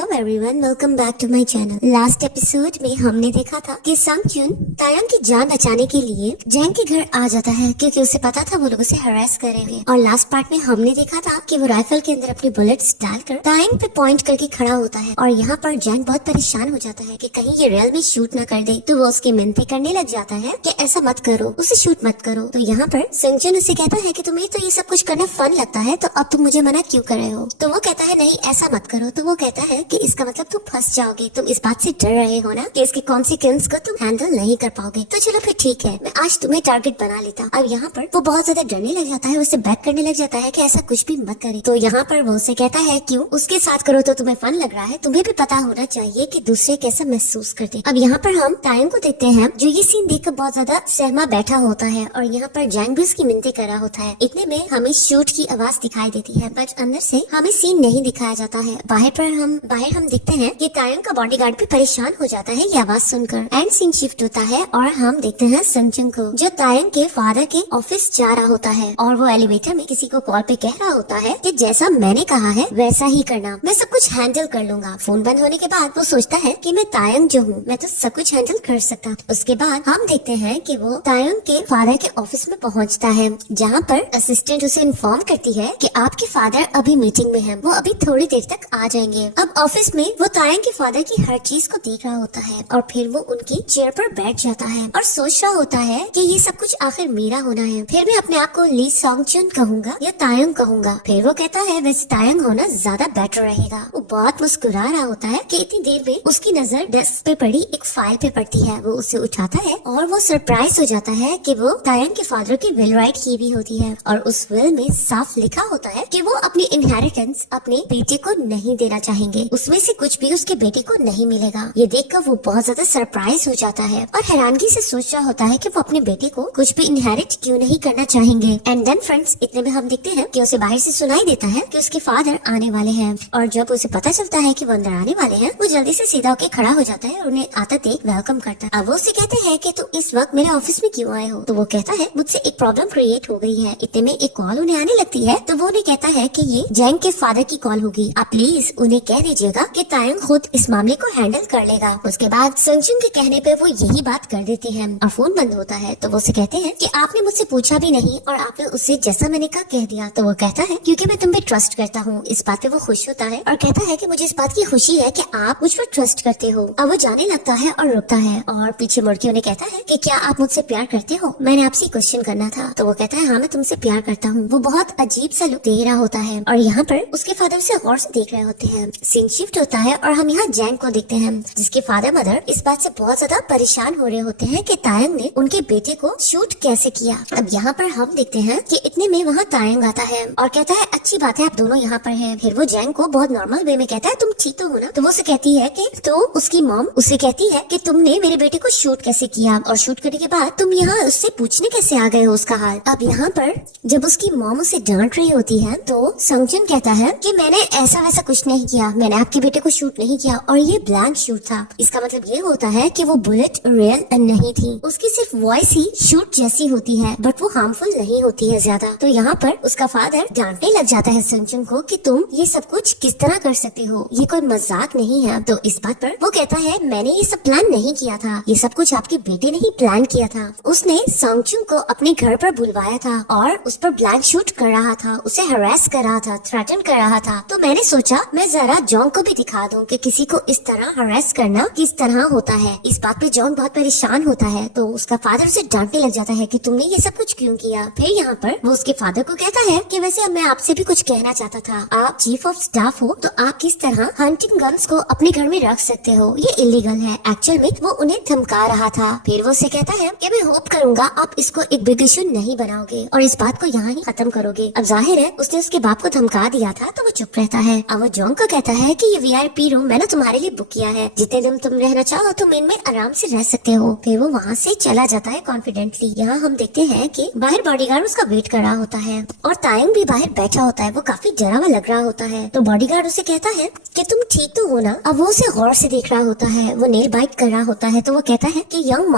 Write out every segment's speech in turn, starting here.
Hello everyone, welcome back to my channel. Last episode में हमने देखा था कि संगजुन तायंग की जान बचाने के लिए जैंग के घर आ जाता है क्योंकि उसे पता था वो लोग उसे हरास करेंगे। और लास्ट पार्ट में हमने देखा था कि वो राइफल के अंदर अपनी बुलेट्स डालकर तायंग पे पॉइंट करके खड़ा होता है और यहाँ पर जैंग बहुत परेशान हो जाता है कि कहीं ये रियल में शूट न कर दे। तो वो उसकी मिन्नतें करने लग जाता है कि ऐसा मत करो, उसे शूट मत करो। तो यहाँ पर संगजुन उसे कहता है कि तुम्हें तो ये सब कुछ करना फन लगता है, तो अब तुम मुझे मना क्यों कर रहे हो। तो वो कहता है नहीं ऐसा मत करो। तो वो कहता है कि इसका मतलब तुम फंस जाओगे, तुम इस बात से डर रहे हो ना कि इसके कॉन्सिक्वेंस को तुम हैंडल नहीं कर पाओगे। तो चलो फिर ठीक है, मैं आज तुम्हें टारगेट बना लेता। अब यहाँ पर वो बहुत ज्यादा डरने लग जाता है, उसे बैक करने लग जाता है कि ऐसा कुछ भी मत करे। तो यहाँ पर वो उसे कहता है क्यों, उसके साथ करो तो तुम्हें फन लग रहा है, तुम्हें भी पता होना चाहिए कि दूसरे कैसा महसूस करते। अब यहाँ पर हम तायंग को देखते हैं जो ये सीन देखकर बहुत ज्यादा सहमा बैठा होता है और यहाँ पर जैंग भी उसकी मिन्नतें कर रहा होता है। इतने में हमें शूट की आवाज दिखाई देती है, बट अंदर से हमें सीन नहीं दिखाया जाता है। बाहर हम देखते हैं कि तायंग का बॉडीगार्ड भी परेशान हो जाता है ये आवाज सुनकर। एंड सीन शिफ्ट होता है और हम देखते हैं संगजुन को जो तायंग के फादर के ऑफिस जा रहा होता है और वो एलिवेटर में किसी को कॉल पे कह रहा होता है कि जैसा मैंने कहा है वैसा ही करना, मैं सब कुछ हैंडल कर लूंगा। फोन बंद होने के बाद वो सोचता है कि मैं तायंग जो हूँ मैं तो सब कुछ हैंडल कर सकता। उसके बाद हम देखते हैं कि वो तायंग के फादर के ऑफिस में पहुँचता है जहाँ पर असिस्टेंट उसे इन्फॉर्म करती है कि आपके फादर अभी मीटिंग में है, वो अभी थोड़ी देर तक आ जाएंगे। अब ऑफिस में वो तायंग के फादर की हर चीज को देख रहा होता है और फिर वो उनकी चेयर पर बैठ जाता है और सोच रहा होता है कि ये सब कुछ आखिर मेरा होना है, फिर मैं अपने आप को ली संगजुन कहूंगा या तायंग कहूंगा। फिर वो कहता है वैसे तायंग होना ज्यादा बेटर रहेगा। वो बहुत मुस्कुरा रहा होता है कि इतनी देर में उसकी नजर डेस्क पे पड़ी एक फाइल पे पड़ती है। वो उसे उठाता है और वो सरप्राइज हो जाता है कि वो तायंग के फादर की विल राइट की भी होती है और उस विल में साफ लिखा होता है कि वो अपनी इनहेरिटेंस अपने बेटे को नहीं देना चाहेंगे, उसमें से कुछ भी उसके बेटे को नहीं मिलेगा। ये देखकर वो बहुत ज्यादा सरप्राइज हो जाता है और हैरानगी से सोच रहा होता है कि वो अपने बेटे को कुछ भी इनहेरिट क्यों नहीं करना चाहेंगे। एंड देन फ्रेंड्स, इतने में हम देखते हैं कि उसे बाहर से सुनाई देता है कि उसके फादर आने वाले हैं और जब उसे पता चलता है कि वो अंदर आने वाले हैं वो जल्दी से सीधा होकर खड़ा हो जाता है और उन्हें आता देख वेलकम करता है। अब वो उसे कहते हैं कि तुम इस वक्त मेरे ऑफिस में क्यों आए हो। तो वो कहता है मुझसे एक प्रॉब्लम क्रिएट हो गई है। इतने में एक कॉल उन्हें आने लगती है तो वो उन्हें कहता है कि ये जैंग के फादर की कॉल होगी, आप प्लीज उन्हें कह दीजिएगा कि तायंग खुद इस मामले को हैंडल कर लेगा। उसके बाद संगजुन के कहने पे वो यही बात कर देते हैं और फोन बंद होता है। तो वो उसे कहते हैं कि आपने मुझसे पूछा भी नहीं और आपने उससे जैसा मैंने कहा कह दिया। तो वो कहता है क्योंकि मैं तुम पे ट्रस्ट करता हूँ। इस बात पे वो खुश होता है और कहता है कि मुझे इस बात की खुशी है कि आप मुझ पर ट्रस्ट करते हो। अब वो जाने लगता है और रुकता है और पीछे मुड़ के उन्हें कहता है कि क्या आप मुझसे प्यार करते हो, मैंने आपसे क्वेश्चन करना था। तो वो कहता है हाँ मैं तुमसे प्यार करता हूँ। वो बहुत अजीब सा लुक दे रहा होता है और यहाँ पर उसके फादर उसे गौर से देख रहे होते हैं। सीन शिफ्ट होता है और हम यहाँ जैंग को देखते हैं जिसके फादर मदर इस बात से बहुत ज्यादा परेशान हो रहे होते हैं कि तायंग ने उनके बेटे को शूट कैसे किया। अब यहाँ पर हम देखते हैं कि इतने में वहाँ तायंग आता है और कहता है अच्छी बात है आप दोनों यहाँ पर हैं। फिर वो जैंग को बहुत नॉर्मल वे में कहता है तुम ठीक तो हो ना। तो वो उसे कहती है कि तो उसकी मॉम उसे कहती है कि तुमने मेरे बेटे को शूट कैसे किया और शूट करने के बाद तुम यहाँ उससे पूछने कैसे आ गए हो उसका हाल। अब यहाँ पर जब उसकी मॉम उसे डांट रही होती है तो संगजुन कहता है कि मैंने ऐसा वैसा कुछ नहीं किया, मैंने आपके बेटे को शूट नहीं किया और ये ब्लैंक शूट था। इसका मतलब ये होता है कि वो बुलेट रियल नहीं थी, उसकी सिर्फ वॉइस ही शूट जैसी होती है बट वो हार्मफुल नहीं होती है ज्यादा। तो यहाँ पर उसका फादर डांटने लग जाता है संगजुन को कि तुम ये सब कुछ किस तरह कर सकते हो, ये कोई मजाक नहीं है। तो इस बात पर वो कहता है मैंने ये सब प्लान नहीं किया था, ये सब कुछ आपके बेटे ने ही प्लान किया था। उसने संगजुन को अपने घर पर बुलवाया था और उस पर ब्लैंक शूट कर रहा था, उसे हरास कर रहा था, थ्रेटन कर रहा था। तो मैंने सोचा मैं जरा जॉन को भी दिखा दूं कि किसी को इस तरह हरास करना किस तरह होता है। इस बात पे जॉन बहुत परेशान होता है तो उसका फादर उसे डांटने लग जाता है कि तुमने ये सब कुछ क्यों किया। फिर यहाँ पर वो उसके फादर को कहता है कि वैसे अब मैं आपसे भी कुछ कहना चाहता था, आप चीफ ऑफ स्टाफ हो तो आप किस तरह हंटिंग गन्स को अपने घर में रख सकते हो, ये इलीगल है। एक्चुअल में वो उन्हें धमका रहा था। फिर वो उसे कहता है कि मैं होप करूंगा आप इसको एक बिग इशू नहीं बनाओगे और इस बात को यहाँ ही खत्म करोगे। अब जाहिर है उसने उसके बाप को धमका दिया था तो वो चुप रहता है। अब वो जॉन को कहता है कि ये VIP रूम मैंने तुम्हारे लिए बुक किया है, जितने दिन तुम रहना चाहो तुम इनमें आराम से रह सकते हो। फिर वो वहाँ से चला जाता है कॉन्फिडेंटली। यहाँ हम देखते हैं कि बाहर बॉडीगार्ड उसका वेट कर रहा होता है और तायंग भी बाहर बैठा होता है, वो काफी डरा हुआ लग रहा होता है। तो बॉडीगार्ड उसे कहता है कि तुम ठीक तो हो ना। अब वो उसे गौर से देख रहा होता है, वो नेल बाइट कर रहा होता है। तो वो कहता है कि यंग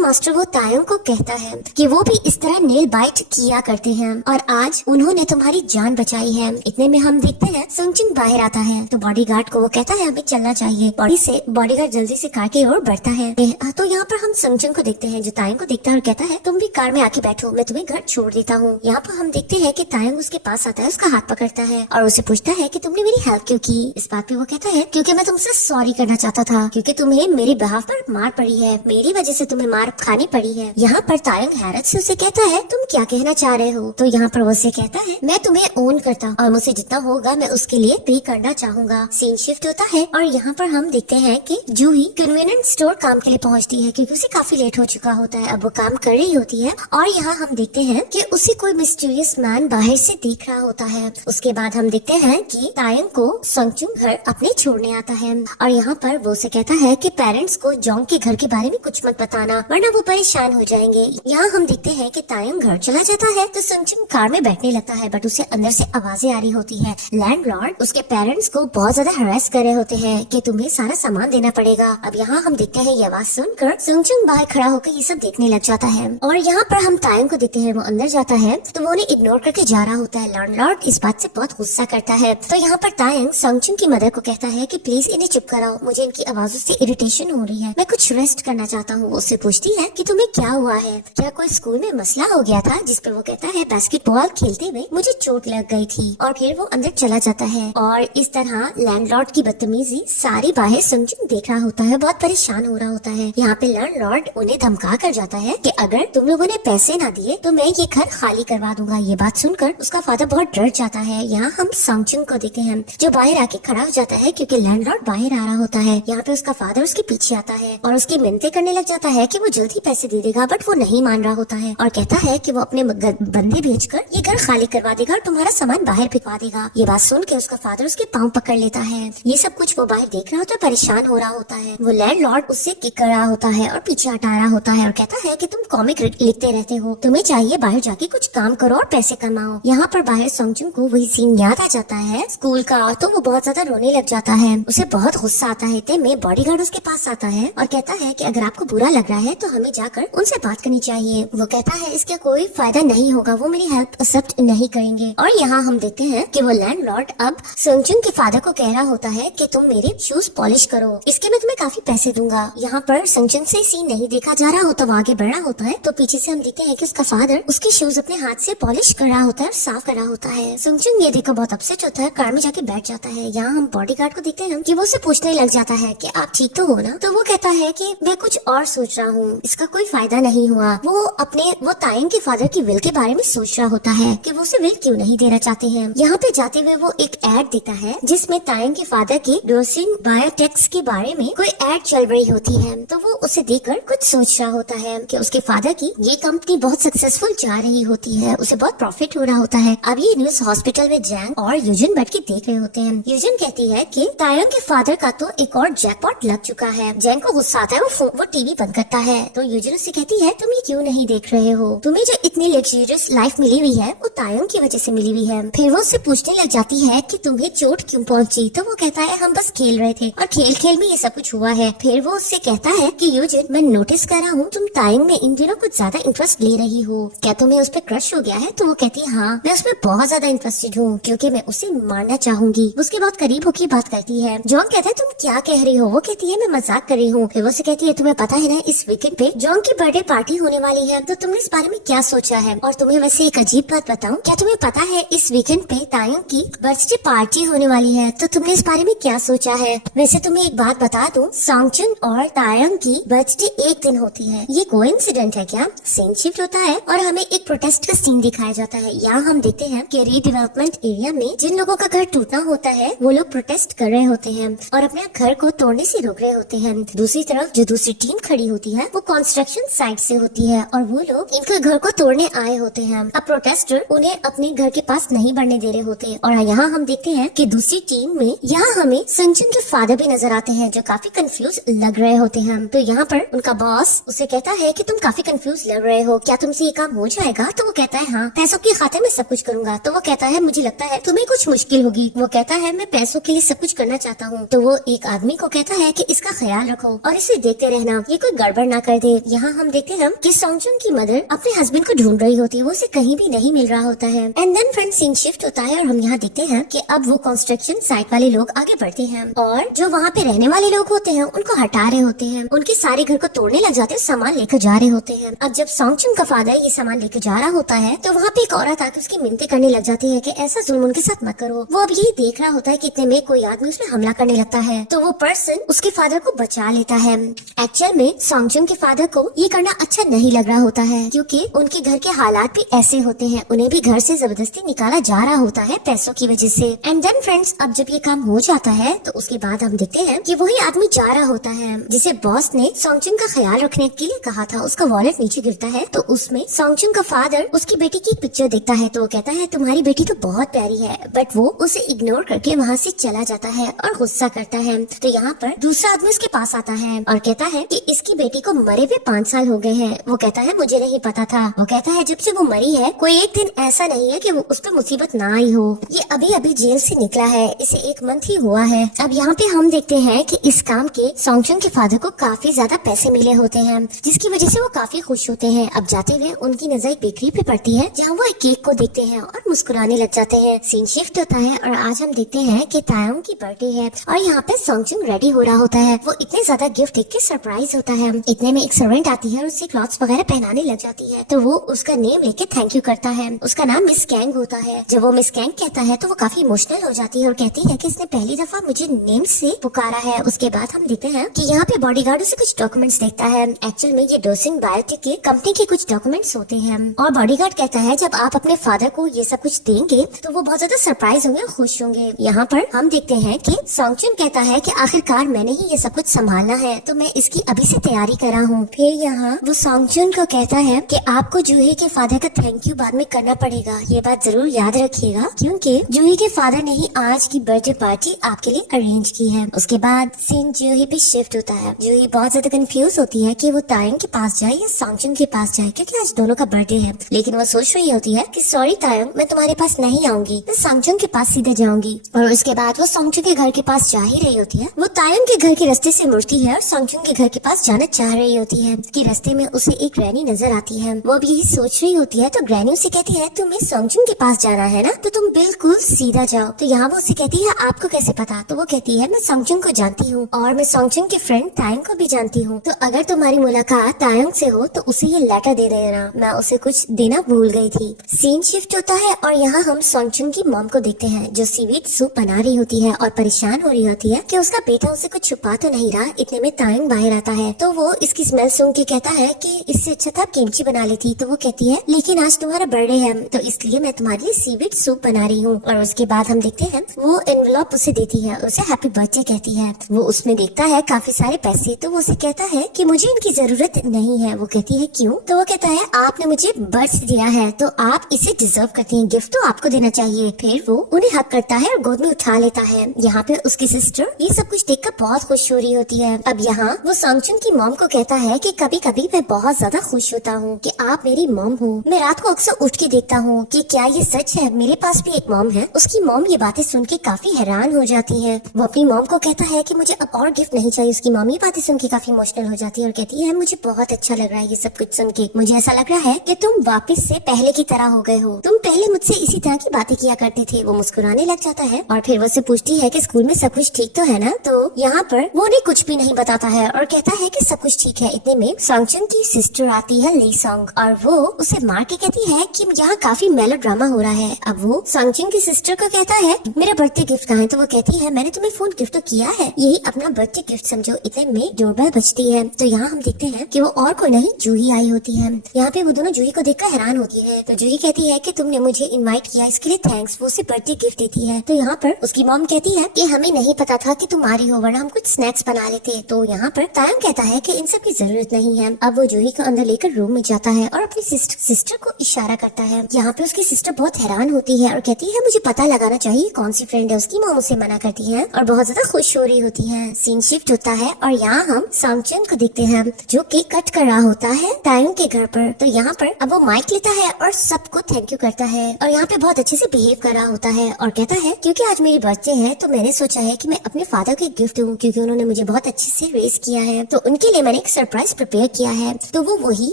मास्टर वो तायंग को कहता है कि वो भी इस तरह नेल बाइट किया करते हैं और आज उन्होंने तुम्हारी जान बचाई है। इतने में हम देखते हैं संगजुन बाहर आता है तो बॉडीगार्ड को वो कहता है अभी चलना चाहिए। बॉडीगार्ड जल्दी से कार की ओर बढ़ता है। तो यहाँ पर हम संगजुन को देखते हैं जो तायंग को देखता है और कहता है तुम भी कार में आके बैठो, मैं तुम्हें घर छोड़ देता हूँ। यहाँ पर हम देखते हैं कि तायंग उसके पास आता है, उसका हाथ पकड़ता है और उसे पूछता है कि तुमने मेरी हेल्प क्यों की। इस बात पे वो कहता है क्योंकि मैं तुमसे सॉरी करना चाहता था, क्योंकि तुम्हें मेरे बिहाफ पर मार पड़ी है, मेरी वजह से तुम्हें मार खानी पड़ी है। यहाँ पर तायंग हैरत से उसे कहता है तुम क्या कहना चाह रहे हो। तो यहाँ पर वो उसे कहता है मैं तुम्हें ओन करता हूँ और मुझे जितना होगा मैं उसके लिए पे करना चाहूंगा। सीन शिफ्ट होता है और यहाँ पर हम देखते हैं कि जूही कन्वीनियंस स्टोर काम के लिए पहुँचती है क्योंकि उसे काफी लेट हो चुका होता है। अब वो काम कर रही होती है और यहाँ हम देखते हैं कि उसे कोई मिस्टीरियस मैन बाहर से देख रहा होता है। उसके बाद हम देखते हैं कि तायंग को संगजुन घर अपने छोड़ने आता है और यहाँ पर वो उसे कहता है कि पेरेंट्स को जोंग के घर के बारे में कुछ मत बताना वरना वो परेशान हो जाएंगे। यहाँ हम देखते हैं कि तायंग घर चला जाता है तो संगजुन कार में बैठने लगता है बट उसे अंदर से आवाजें आ रही होती है। लैंडलॉर्ड उसके पेरेंट्स को बहुत ज्यादा हरास कर रहे होते हैं कि तुम्हें सारा सामान देना पड़ेगा। अब यहाँ हम देखते हैं ये आवाज सुनकर संगजुन बाहर खड़ा होकर ये सब देखने लग जाता है और यहाँ पर हम तायंग को देखते हैं वो अंदर जाता है तो वो उन्हें इग्नोर करके जा रहा होता है। लैंडलॉर्ड इस बात से बहुत गुस्सा करता है तो यहाँ पर तायंग संगजुन की मदर को कहता है कि प्लीज इन्हें चुप कराओ, मुझे इनकी आवाजों से इरिटेशन हो रही है, मैं कुछ रेस्ट करना चाहता हूँ। उससे पूछती है कि तुम्हें क्या हुआ है, क्या कोई स्कूल में मसला हो गया था। जिस पे वो कहता है बास्केटबॉल खेलते हुए मुझे चोट लग गई थी और फिर वो अंदर चला जाता है और इस तरह लैंडलॉर्ड की बदतमीजी सारी बाहर संगजुन देख रहा होता है, बहुत परेशान हो रहा होता है। यहाँ पे लैंडलॉर्ड उन्हें धमका कर जाता है कि अगर तुम लोगों ने पैसे ना दिए तो मैं ये घर खाली करवा दूंगा। ये बात सुनकर उसका फादर बहुत डर जाता है। यहाँ हम संगजुन को देखते हैं जो बाहर आके खड़ा हो जाता है क्योंकि लैंडलॉर्ड बाहर आ रहा होता है। यहाँ पे उसका फादर उसके पीछे आता है और उसकी मिन्नतें करने लग जाता है कि वो जल्दी पैसे दे देगा बट वो नहीं मान रहा होता है और कहता है कि वो अपने बंदे भेजकर ये घर खाली करवा देगा और तुम्हारा सामान बाहर फेंकवा देगा। ये बात सुन के उसका फादर उसके पाँव पकड़ लेता है। ये सब कुछ वो बाहर देख रहा होता है, परेशान हो रहा होता है। वो लैंडलॉर्ड उससे किक कर रहा होता है और पीछे हटा रहा होता है और कहता है कि तुम कॉमिक लिखते रहते हो, तुम्हें चाहिए बाहर जाके कुछ काम करो और पैसे कमाओ। यहाँ पर बाहर संगजुन को वही सीन याद आ जाता है स्कूल का तो वो बहुत ज्यादा रोने लग जाता है। उसे बहुत गुस्सा आता है। इतने में बॉडीगार्ड उसके पास आता है और कहता है कि अगर आपको बुरा लग रहा है तो हमें जाकर उनसे बात करनी चाहिए। वो कहता है इसका कोई फायदा नहीं होगा, वो मेरी हेल्प एक्सेप्ट नहीं करेंगे। और यहाँ हम देखते हैं कि वो लैंडलॉर्ड अब संगजुन के फादर को कह रहा होता है कि तुम मेरे शूज पॉलिश करो, इसके मैं तुम्हें काफी पैसे दूंगा। यहाँ पर संगजुन से सीन नहीं देखा जा रहा होता, वो आगे बढ़ रहा होता है तो पीछे से हम देखते हैं कि उसका फादर उसके शूज अपने हाथ से पॉलिश कर रहा होता है और साफ कर रहा होता है। संगजुन ये देखकर बहुत अपसेट होता है, कार में जाके बैठ जाता है। यहाँ हम बॉडीगार्ड को देखते हैं कि वो उसे पूछने लग जाता है कि आप ठीक तो हो ना। तो वो कहता है कि मैं कुछ और सोच रहा हूँ, इसका कोई फायदा नहीं हुआ। वो तायंग के फादर की विल के बारे में सोच रहा होता है कि वो उसे विल क्यों नहीं देना चाहते हैं। यहाँ पे जाते हुए वो एक एड देता है जिसमें तायंग के फादर की डोसिन बायोटेक्स के बारे में कोई एड चल रही होती है। तो वो उसे देखकर कुछ सोच रहा होता है कि उसके फादर की ये कंपनी बहुत सक्सेसफुल जा रही होती है, उसे बहुत प्रॉफिट हो रहा होता है। अब ये न्यूज हॉस्पिटल में जैंग और यूजिन बैठ के देख रहे होते हैं। यूजिन कहती है कि तायंग के फादर का तो एक और जैकपॉट लग चुका है। जैंग को गुस्सा आता है, वो टीवी बंद करता है। तो यूजिन उससे कहती है तुम ये क्यों नहीं देख रहे हो, तुम्हें जो इतनी लग्जरियस लाइफ मिली हुई है वो तायंग की वजह से मिली हुई है। फिर वो उससे पूछने लग जाती है कि तुम्हें चोट क्यों पहुंची। तो वो कहता है हम बस खेल रहे थे और खेल खेल में ये सब कुछ हुआ है। फिर वो उससे कहता है कि यूजिन मैं नोटिस कर रहा हूँ तुम तायंग में इन दिनों कुछ ज्यादा इंटरेस्ट ले रही हो, क्या तुम्हें उस पर क्रश हो गया है। तो वो कहती है हाँ मैं उसमें बहुत ज्यादा इंटरेस्टेड हूँ क्योंकि मैं उसे मारना चाहूंगी। उसके बहुत करीब होकर बात करती है। जॉन कहता है तुम क्या कह रही हो। वो कहती है मैं मजाक कर रही हूँ। फिर वो से कहती है तुम्हें पता है ना इस वीकेंड पे जॉन की बर्थडे पार्टी होने वाली है, तो तुमने इस बारे में क्या सोचा है। और तुम्हें वैसे एक अजीब बात बताऊं, क्या तुम्हें पता है इस वीकेंड पे तायंग की बर्थडे पार्टी होने वाली है, तो तुमने इस बारे में क्या सोचा है। वैसे तुम्हें एक बात बता दूं, संगजुन और तायंग की बर्थडे एक दिन होती है, ये कोइंसिडेंट है क्या। सीन शिफ्ट होता है और हमें एक प्रोटेस्ट का सीन दिखाया जाता है। यहाँ हम देखते हैं कि रीडेवलपमेंट एरिया में जिन लोगों का घर टूटना होता है वो लोग प्रोटेस्ट कर रहे होते हैं और अपने घर को तोड़ने से रोक रहे होते हैं। दूसरी तरफ जो दूसरी टीम खड़ी होती है वो कंस्ट्रक्शन साइट से होती है और वो लोग इनके घर को तोड़ने आए होते हैं। अब प्रोटेस्टर उन्हें अपने घर के पास नहीं बढ़ने दे रहे होते। और यहाँ हम देखते हैं कि दूसरी टीम में यहाँ हमें संगजुन के फादर भी नजर आते हैं जो काफी कंफ्यूज लग रहे होते हैं। तो यहाँ पर उनका बॉस उसे कहता है कि तुम काफी कंफ्यूज लग रहे हो, क्या तुमसे ये काम हो जाएगा। तो वो कहता है हाँ पैसों की खातिर मैं सब कुछ करूंगा। तो वो कहता है मुझे लगता है तुम्हें कुछ मुश्किल होगी। वो कहता है मैं पैसों के लिए सब कुछ करना चाहता हूँ। तो वो एक आदमी को कहता है कि इसका ख्याल रखो और इसे देखते रहना, ये कोई गड़बड़ ना कर दे। यहाँ हम देखते हैं कि संगजुन की मदर अपने हस्बैंड को ढूंढ रही होती है, वो उसे कहीं भी नहीं मिल रहा होता है। And then friend scene shift होता है और हम यहाँ देखते हैं कि अब वो कंस्ट्रक्शन साइड वाले लोग आगे बढ़ते हैं और जो वहाँ पे रहने वाले लोग होते हैं उनको हटा रहे होते हैं, उनके सारे घर को तोड़ने लग जाते हैं, सामान लेकर जा रहे होते हैं। अब जब सॉन्गचुन का फादर ये सामान लेकर जा रहा होता है तो वहाँ पे एक औरत आकर उसकी मिन्नतें करने लग जाती है कि ऐसा जुल्म उनके साथ मत करो। वो अब यही देख रहा होता है कि इतने में कोई आदमी उसमें हमला करने लगता है तो वो पर्सन उसके फादर को बचा लेता है। एक्चुअल में सॉन्गचुन के फादर को ये करना अच्छा नहीं लग रहा होता है क्योंकि उनके घर के हालात भी ऐसे होते हैं, उन्हें भी घर से जबरदस्ती निकाला जा रहा होता है पैसों की वजह से। एंड देन फ्रेंड्स, अब जब ये काम हो जाता है तो उसके बाद हम देखते हैं कि वही आदमी जा रहा होता है जिसे बॉस ने सॉन्गचुन का ख्याल रखने के लिए कहा था। उसका वॉलेट नीचे गिरता है तो उसमें सॉन्गचुन का फादर उसकी बेटी की एक पिक्चर देखता है तो वो कहता है तुम्हारी बेटी तो बहुत प्यारी है, बट वो उसे इग्नोर करके वहाँ से चला जाता है और गुस्सा करता है। तो यहाँ पर दूसरा आदमी उसके पास आता है और कहता है कि इसकी बेटी को मरे हुए 5 साल हो गए हैं। वो कहता है मुझे नहीं पता था। वो कहता है जब से वो मरी है कोई एक दिन ऐसा नहीं है कि वो उस पर मुसीबत ना आई हो। ये अभी अभी जेल से निकला है, इसे 1 मंथ ही हुआ है। अब यहाँ पे हम देखते हैं कि इस काम के सॉन्गचुन के फादर को काफी ज्यादा पैसे मिले होते हैं जिसकी वजह से वो काफी खुश होते हैं। अब जाते हुए उनकी नजर एक बेकरी पे पड़ती है जहाँ वो एक केक को देखते हैं और मुस्कुराने लग जाते हैं। सीन शिफ्ट होता है और आज हम देखते हैं कि तायंग की बर्थडे है और यहाँ पे सॉन्गचुन रेडी हो रहा होता है। वो इतने ज्यादा गिफ्ट देख के सरप्राइज होता है। इतने में एक सर्वेंट आती है और उसे क्लॉथ्स वगैरह पहनाने लग जाती है तो वो उसका नेम लेके थैंक यू करता है। उसका नाम मिस कैंग होता है। जब वो मिस कैंग कहता है तो वो काफी इमोशनल हो जाती है और कहती है कि इसने पहली दफा मुझे नेम से पुकारा है। उसके बाद हम देखते हैं कि यहाँ पे बॉडीगार्ड उसे कुछ डॉक्यूमेंट्स देखता है। एक्चुअल में ये डोसिंग बायोटेक के कंपनी के कुछ डॉक्यूमेंट्स होते हैं और बॉडीगार्ड कहता है जब आप अपने फादर को ये सब कुछ देंगे तो वो बहुत ज्यादा सरप्राइज होंगे और खुश होंगे। यहाँ पर हम देखते हैं कि सॉन्गचुन कहता है कि आखिरकार मैंने ही ये सब कुछ संभालना है तो मैं इसकी अभी से तैयारी कर रहा हूँ। फिर यहाँ वो सॉन्गचुन को कहता है कि आपको जूही के फादर का थैंक यू बाद में करना पड़ेगा, ये बात जरूर याद रखिएगा क्योंकि जूही के फादर ने ही आज की बर्थडे पार्टी आपके लिए अरेंज की है। उसके बाद सीन जूही पे शिफ्ट होता है। जूही बहुत ज्यादा कंफ्यूज होती है कि वो तायंग के पास जाए या सॉन्गचुन के पास जाए क्योंकि आज दोनों का बर्थडे है, लेकिन वो सोच रही होती है कि सॉरी तायंग, मैं तुम्हारे पास नहीं आऊंगी, मैं सॉन्गचुन के पास सीधे जाऊंगी। और उसके बाद वो सॉन्गचुन के घर के पास जा ही रही होती है। वो तायंग के घर के रास्ते से मुड़ती है और सॉन्गचुन के घर के पास जाना चाह रही होती है कि रास्ते में उसे एक ग्रैनी नजर आती है। वो अब यही सोच रही होती है तो ग्रैनी उसे कहती है तुम्हें सॉन्गचुन के पास जाना है ना तो तुम बिल्कुल सीधा जाओ। तो यहाँ वो उसे कहती है आपको कैसे पता? तो वो कहती है मैं सॉन्गचुन को जानती हूँ और मैं सॉन्गचुन के फ्रेंड तायंग को भी जानती हूँ, तो अगर तुम्हारी मुलाकात तायंग से हो तो उसे ये लेटर दे देना, मैं उसे कुछ देना भूल गई थी। सीन शिफ्ट होता है और यहाँ हम सॉन्गचुन की मॉम को देखते हैं जो सीवीड सूप बना रही होती है और परेशान हो रही होती है कि उसका बेटा उसे कुछ छुपा तो नहीं रहा। इतने में तायंग बाहर आता है तो वो इसकी स्मेल सूंघ के कहता है कि इससे अच्छा था किमची बना लेती। तो वो कहती है लेकिन आज तुम्हारा बर्थडे है तो इसलिए मैं तुम्हारे लिए सीवीड सूप बना रही हूँ। और उसके बाद हम देखते हैं वो एनवेलप उसे देती है, उसे हैप्पी बर्थडे कहती है। वो उसमें देखता है काफी सारे पैसे तो वो उसे कहता है कि मुझे इनकी जरूरत नहीं है। वो कहती है क्यों? तो वो कहता है आपने मुझे बर्थ दिया है तो आप इसे डिजर्व करती हैं, गिफ्ट तो आपको देना चाहिए। फिर वो उन्हें हक करता है और गोद में उठा लेता है। यहाँ पे उसकी सिस्टर ये सब कुछ देखकर बहुत खुश हो रही होती है। अब यहाँ वो सॉन्गचुन की मॉम को कहता है कि कभी कभी मैं बहुत ज्यादा खुश होता हूँ कि आप मेरी मॉम हो। मैं रात को अक्सर उठ के देखता हूँ कि क्या ये सच है, मेरे पास भी एक मॉम है। उसकी मॉम ये बातें सुन के काफी हैरान हो जाती है। वो अपनी मॉम को कहता है कि मुझे अब और गिफ्ट नहीं चाहिए। उसकी मॉम ये बातें सुन के काफी इमोशनल हो जाती है और कहती है मुझे बहुत अच्छा लग रहा है ये सब कुछ सुन के। मुझे ऐसा लग रहा है कि तुम वापस से पहले की तरह हो गए हो, तुम पहले मुझसे इसी तरह की बातें किया करते थे। वो मुस्कुराने लग जाता है और फिर वो उससे पूछती है कि स्कूल में सब कुछ ठीक तो है ना? तो यहाँ पर वो उन्हें कुछ भी नहीं बताता है और कहता है कि सब कुछ ठीक है। इतने में सॉन्गचुन की सिस्टर आती है ली सॉन्ग और वो उसे मार के कहती है कि यहाँ काफी मेलोड्रामा हो रहा है। अब वो सॉन्गचुन की सिस्टर को कहता है मेरा बर्थडे गिफ्ट कहाँ है? तो वो कहती है मैंने तुम्हें फोन गिफ्ट तो किया है, यही अपना बर्थडे गिफ्ट समझो। इतने में डोरबेल बजती है तो यहाँ हम देखते हैं कि वो और कोई नहीं जूही आई होती है। यहाँ पे वो दोनों जूही को देखकर हैरान होती है। तो जूही कहती है कि तुमने मुझे इनवाइट किया इसके लिए थैंक्स। वो उसे बर्थडे गिफ्ट देती है। तो यहाँ पर उसकी मॉम कहती है कि हमें नहीं पता था कि तुम आ रही हो वरना हम कुछ स्नैक्स बना लेते। तो यहाँ पर तायंग कहता है कि इन सब की जरूरत नहीं है। अब वो जूही को अंदर लेकर रूम में जाता है और अपनी सिस्टर को इशारा करता है। यहाँ पे उसकी सिस्टर बहुत हैरान होती है और कहती है मुझे पता लगाना चाहिए कौन सी फ्रेंड है। उसकी मॉम उसे मना करती है और बहुत ज्यादा खुश हो रही होती है। सीन शिफ्ट होता है और यहाँ हम सॉन्गचुन को देखते हैं जो केक कट कर रहा होता है तायंग के घर पर। तो यहाँ पर अब वो माइक लेता है और सबको थैंक यू करता है और यहाँ पे बहुत अच्छे से बिहेव कर रहा होता है और कहता है क्योंकि आज मेरी बर्थडे है तो मैंने सोचा है कि मैं अपने फादर को एक गिफ्ट दूं क्योंकि उन्होंने मुझे बहुत अच्छे से रेस किया है तो उनके लिए मैंने एक सरप्राइज प्रिपेयर किया है। तो वो वही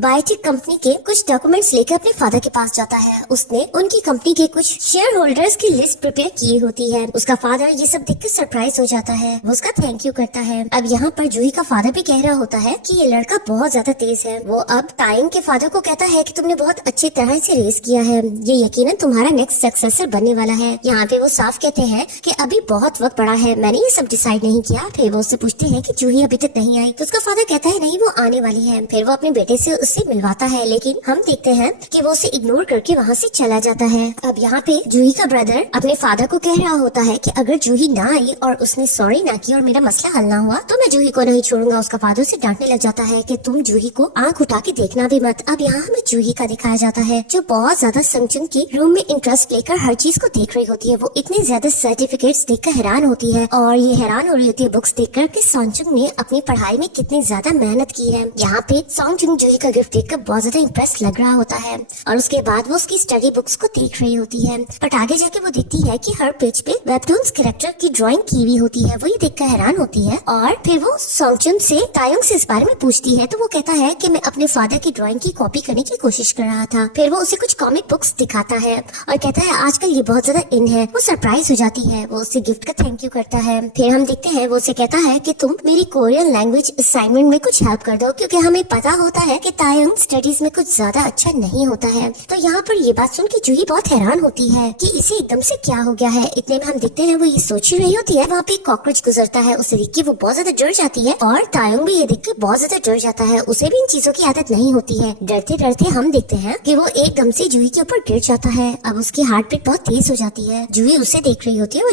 बायोटेक कंपनी के कुछ डॉक्यूमेंट्स लेकर अपने फादर के पास जाता है। उसने उनकी कंपनी के कुछ शेयर होल्डर्स की लिस्ट प्रिपेयर की होती है। उसका फादर ये सब देख के सरप्राइज हो जाता है, वो उसका थैंक यू करता है। अब यहाँ पर जूही का फादर भी कह रहा होता है कि ये लड़का बहुत ज्यादा तेज है। वो अब तायंग के फादर को कहता है कि तुमने बहुत अच्छी तरह से रेस किया है, ये यकीनन तुम्हारा नेक्स्ट सक्सेसर बनने वाला है। यहाँ पे वो साफ कहते हैं कि अभी बहुत वक्त पड़ा है, मैंने ये सब डिसाइड नहीं किया। फिर वो उससे पूछते हैं कि जूही अभी तक नहीं आई, तो उसका फादर कहता है नहीं, वो आने वाली है। फिर वो अपने बेटे से उससे मिलवाता है, लेकिन हम देखते हैं कि वो उसे इग्नोर करके वहाँ से चला जाता है। अब यहाँ पे जूही का ब्रदर अपने फादर को कह रहा होता है कि अगर जूही ना आई और उसने सॉरी ना की और मेरा मसला हल ना हुआ तो मैं जूही को नहीं छोड़ूंगा। उसका फादर से डांटने लग जाता है कि तुम जूही को आंख उठा के देखना भी मत। अब यहाँ हमें जूही का दिखाया जाता है जो बहुत ज्यादा संगजुन की रूम में इंटरेस्ट लेकर हर चीज को देख रही होती है। वो इतने ज्यादा सर्टिफिकेट्स देखकर हैरान होती है और ये हैरान हो रही होती है बुक्स देखकर कि संगजुन ने अपनी पढ़ाई में कितनी ज्यादा मेहनत की है। यहाँ पे संगजुन जूही का गिफ्ट देखकर बहुत ज्यादा इम्प्रेस लग रहा होता है और उसके बाद वो उसकी स्टडी बुक्स को देख रही होती है। बट आगे जाके वो देखती है कि हर पेज पे वेबटून्स कैरेक्टर की ड्राइंग की हुई होती है। वो ये देखकर हैरान होती है और फिर वो संगजुन से तायंग से इस बारे में पूछती है, तो वो कहता है कि मैं अपने फादर की ड्राइंग की कॉपी करने की कोशिश कर रहा था। फिर वो उसे कुछ कॉमिक बुक्स दिखाता है और कहता है आजकल ये बहुत ज्यादा इन है। वो सरप्राइज हो जाती है, वो उससे गिफ्ट का थैंक यू करता है। फिर हम देखते हैं वो उसे कहता है कि तुम मेरी कोरियन लैंग्वेज असाइनमेंट में कुछ हेल्प कर दो, क्योंकि हमें पता होता है कि तायंग स्टडीज में कुछ ज्यादा अच्छा नहीं होता है। तो यहाँ पर ये बात सुन के जूही बहुत हैरान होती है कि इसे एकदम से क्या हो गया है। इतने में हम देखते हैं वो ये सोच ही रही होती है, वहाँ पे कॉकरोच गुजरता है, उसे देख के वो बहुत ज्यादा डर जाती है और तायंग भी ये देख के बहुत ज्यादा डर जाता है। उसे भी इन चीजों की आदत नहीं होती है। डरते डरते हम देखते हैं कि वो एकदम से जूही के ऊपर गिर जाता है। अब उसकी हार्ट बीट बहुत तेज हो जाती है। जूही उसे देख रही होती है, वो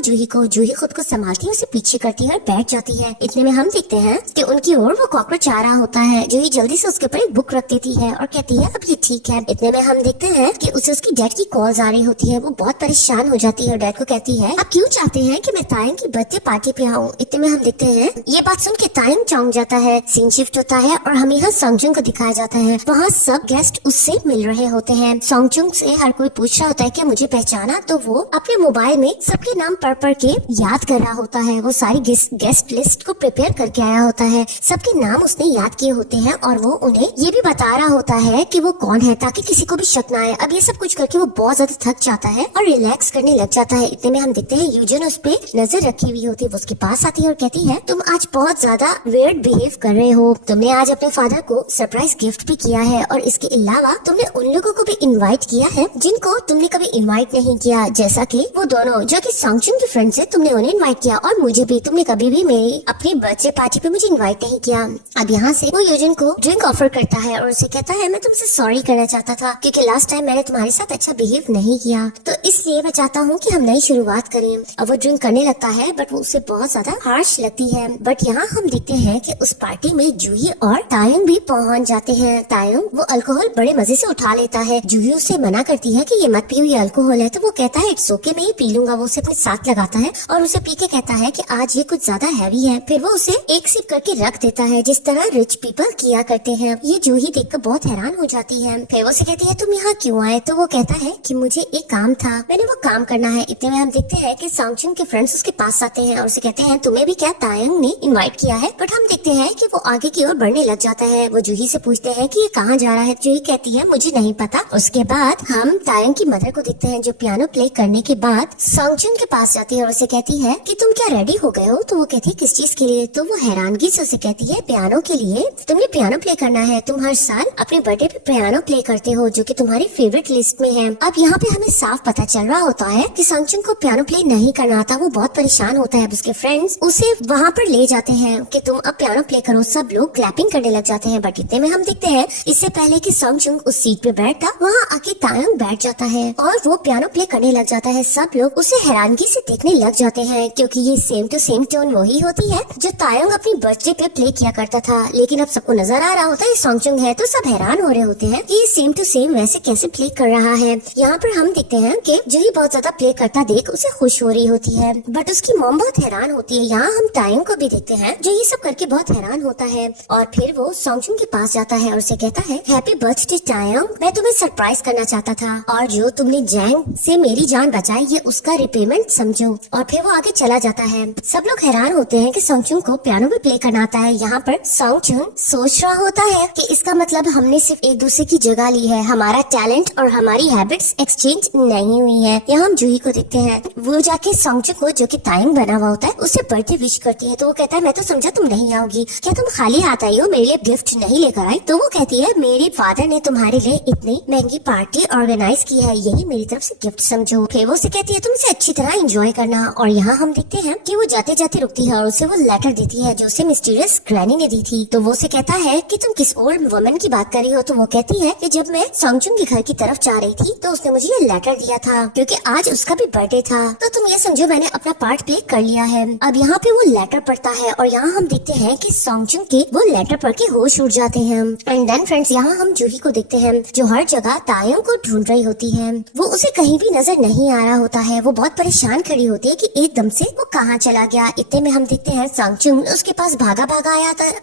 जूही खुद को संभालती है, उसे पीछे करती है और बैठ जाती है। इतने में हम देखते हैं कि उनकी ओर वो कॉकरोच आ रहा होता है। जूही जल्दी से उसके ऊपर एक बुक रख देती है और कहती है अब ये ठीक है। इतने में हम देखते हैं कि उसे उसकी डैड की कॉल्स आ रही होती है। वो बहुत परेशान हो जाती है और डैड को कहती है आप क्यों चाहते हैं कि मैं तायंग की बर्थडे पार्टी पे आऊँ। इतने में हम देखते हैं ये बात सुन के तायंग चौंक जाता है। सीन शिफ्ट होता है और हमें यहाँ संगजुन को दिखाया जाता है। वहाँ सब गेस्ट उससे मिल रहे होते हैं। संगजुन से हर कोई पूछ रहा होता है कि मुझे पहचाना, तो वो अपने मोबाइल में सबके नाम पढ़ के याद कर रहा होता है। वो सारी गेस्ट लिस्ट को प्रिपेयर करके आया होता है। सबके नाम उसने याद किए होते हैं और वो उन्हें ये भी बता रहा होता है कि वो कौन है, ताकि किसी को भी शक ना आए। अब ये सब कुछ करके वो बहुत ज्यादा थक जाता है और रिलैक्स करने लग जाता है। इतने में हम देखते हैं यूजन उस पे नजर रखी हुई होती है। वो उसके पास आती है और कहती है तुम आज बहुत ज्यादा वियर्ड बिहेव कर रहे हो। तुमने आज अपने फादर को सरप्राइज गिफ्ट भी किया है और इसके अलावा तुमने उन लोगों को भी इनवाइट किया है जिनको तुमने कभी इनवाइट नहीं किया, जैसा कि वो दोनों जो कि संगजुन के फ्रेंड्स है, तुमने उन्हें इनवाइट किया और मुझे भी तुमने कभी भी मेरी अपनी बर्थडे पार्टी पे मुझे इनवाइट नहीं किया। अब यहाँ से वो यूजन को ड्रिंक ऑफर करता है और उसे कहता है मैं तुमसे सॉरी करना चाहता था क्योंकि लास्ट टाइम मैंने तुम्हारे साथ अच्छा बिहेव नहीं किया, तो इसलिए मैं चाहता हूँ कि हम नई शुरुआत करें। अब वो ड्रिंक करने लगता है बट वो उसे बहुत ज्यादा हार्श लगती है। बट यहाँ हम देखते हैं कि उस पार्टी में जूही और तायंग भी पहुँच जाते हैं। तायंग वो अल्कोहल बड़े मजे से उठा लेता है। जूही उसे मना करती है कि ये मत पियो, ये अल्कोहल है, तो वो कहता है इट्स ओके, मैं ये पी लूंगा। वो उसे अपने साथ लगाता है और उसे पी के कहता है कि आज ये कुछ ज्यादा हैवी है। फिर वो उसे एक सिप करके रख देता है जिस तरह रिच पीपल किया करते हैं। ये जूही देखकर बहुत हैरान हो जाती है। फिर वो उसे कहती है तुम यहाँ क्यों आए, तो वो कहता है कि मुझे एक काम था, मैंने वो काम करना है। इतने में हम देखते हैं कि संगजुन के फ्रेंड्स उसके पास आते हैं और उसे कहते हैं तुम्हें भी क्या तायंग ने इनवाइट किया है। बट हम देखते हैं कि वो आगे की ओर बढ़ने लग जाता है। वो जूही से पूछते हैं कि ये कहाँ जा रहा है। जूही कहती है मुझे नहीं पता। उसके बाद हम तायंग की मदर को देखते हैं जो पियानो प्ले करने के बाद संगजुन के पास जाती है और उसे कहती है कि तुम क्या रेडी हो गए हो। तो वो कहती है किस चीज के लिए, तो वो हैरानगी से उसे कहती है पियानो के लिए। तुमने पियानो प्ले करना है, तुम हर साल अपने बर्थडे पे पियानो प्ले करते हो जो कि तुम्हारी फेवरेट लिस्ट में है। अब यहाँ पे हमें साफ पता चल रहा होता है कि संगजुन को पियानो प्ले नहीं करना आता। वो बहुत परेशान होता है। उसके फ्रेंड्स उसे वहाँ पर ले जाते हैं कि तुम अब पियानो प्ले करो। सब लोग क्लैपिंग करने लग जाते हैं। बट इतने में हम देखते हैं इससे पहले कि संगजुन उस सीट पे बैठता, वहाँ आके तायंग बैठ जाता है और वो पियानो प्ले करने लग जाता है। सब लोग उसे हैरानगी से देखने लग जाते हैं क्योंकि ये सेम टू सेम टोन वही होती है जो तायंग अपनी बर्थडे पे प्ले किया करता था। लेकिन अब सबको नजर आ रहा होता है संगजुन है, तो सब हैरान हो रहे होते हैं कि ये सेम टू सेम वैसे कैसे प्ले कर रहा है। यहाँ पर हम देखते हैं कि जूही बहुत ज्यादा प्ले करता देख उसे खुश हो रही होती है बट उसकी मॉम बहुत हैरान होती है। यहाँ हम तायंग को भी देखते हैं जो ये सब करके बहुत हैरान होता है और फिर वो संगजुन के पास जाता है और उसे कहता है हैप्पी बर्थडे तायंग, मैं तुम्हें सरप्राइज करना चाहता था और जो तुमने जैंग से मेरी जान बचाई ये उसका रिपेमेंट समझो। और फिर वो आगे चला जाता है। सब लोग हैरान होते हैं कि संगजुन को पियानो भी प्ले करना आता है। यहाँ पर संगजुन सोच रहा होता है कि इसका मतलब हमने सिर्फ एक दूसरे की जगह ली है, हमारा टैलेंट और हमारी हैबिट्स एक्सचेंज नहीं हुई है। यहाँ हम जूही को देखते हैं, वो जाके सॉन्गचुन को, जो कि तायंग बना हुआ होता है, उससे बर्थडे विश करती है। तो वो कहता है मैं तो समझा तुम नहीं आओगी, क्या तुम खाली हाथ आई हो, मेरे लिए गिफ्ट नहीं लेकर आई? तो वो कहती है मेरे फादर ने तुम्हारे लिए इतनी महंगी पार्टी ऑर्गेनाइज की है, यही मेरी तरफ से गिफ्ट समझो। फिर वो उसे कहती है तुम इसे अच्छी तरह एंजॉय करना। और यहाँ हम देखते हैं कि वो जाते जाते रुकती है और उसे वो लेटर देती है जो उसे मिस्टीरियस ग्रैनी ने दी थी। तो वो उसे कहता है कि तुम किस ओल्ड वुमन की बात कर रही हो? तो वो कहती है कि जब मैं सॉन्गचुन के घर की तरफ जा रही थी तो उसने मुझे ये लेटर दिया था, क्योंकि आज उसका भी बर्थडे था। तो तुम ये समझो मैंने अपना पार्ट प्ले कर लिया है। अब यहाँ पे वो लेटर पढ़ता है और यहाँ हम देखते हैं कि सॉन्गचुन के वो लेटर पढ़ के होश उड़ जाते हैं। एंड देन फ्रेंड्स, यहाँ हम जूही को देखते हैं जो हर जगह तायंग को ढूंढ रही होती है। वो उसे कहीं भी नजर नहीं आ रहा होता है। वो बहुत परेशान खड़ी होती है कि एकदम से वो कहाँ चला गया। इतने में हम देखते हैं सॉन्गचुन उसके पास भागा भागा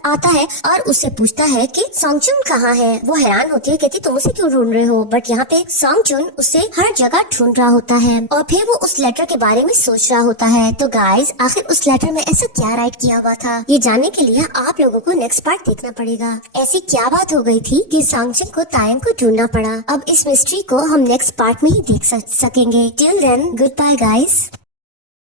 आता है और उससे पूछता है कि सॉन्गचुन कहाँ है। वो हैरान होती है, कहती तुम उसे क्यों ढूंढ रहे हो? बट यहाँ पे सॉन्गचुन उसे हर जगह ढूंढ रहा होता है और फिर वो उस लेटर के बारे में सोच रहा होता है। तो गाइज, आखिर उस लेटर में ऐसा क्या राइट किया हुआ था, ये जानने के लिए आप लोगों को नेक्स्ट पार्ट देखना पड़ेगा। ऐसी क्या बात हो गई थी कि सॉन्गचुन को तायंग को ढूंढना पड़ा? अब इस मिस्ट्री को हम नेक्स्ट पार्ट में ही देख सकेंगे। Till then, good bye guys.